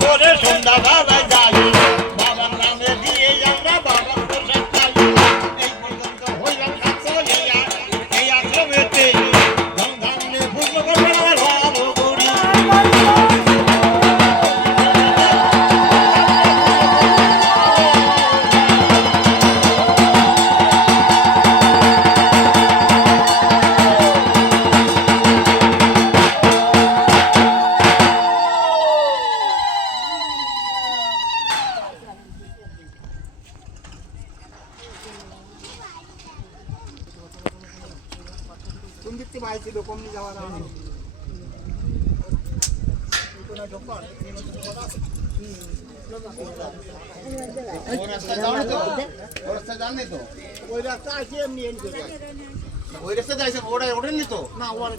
করে সন্ধ্যা বাবা যাই বাবার নামে দিয়ে আমরা বাবার প্রসাদ পাই এই পর্যন্ত হইলাম ছাত্র এই আশ্রমেতে ধুমধামে পুজো করবে আমার ভাব করি দেখতে পাইছি কমনি যাওয়ার ওই রাস্তা আছে এমনি ওই রাস্তা যাইছে ওঠেননি তো না ওর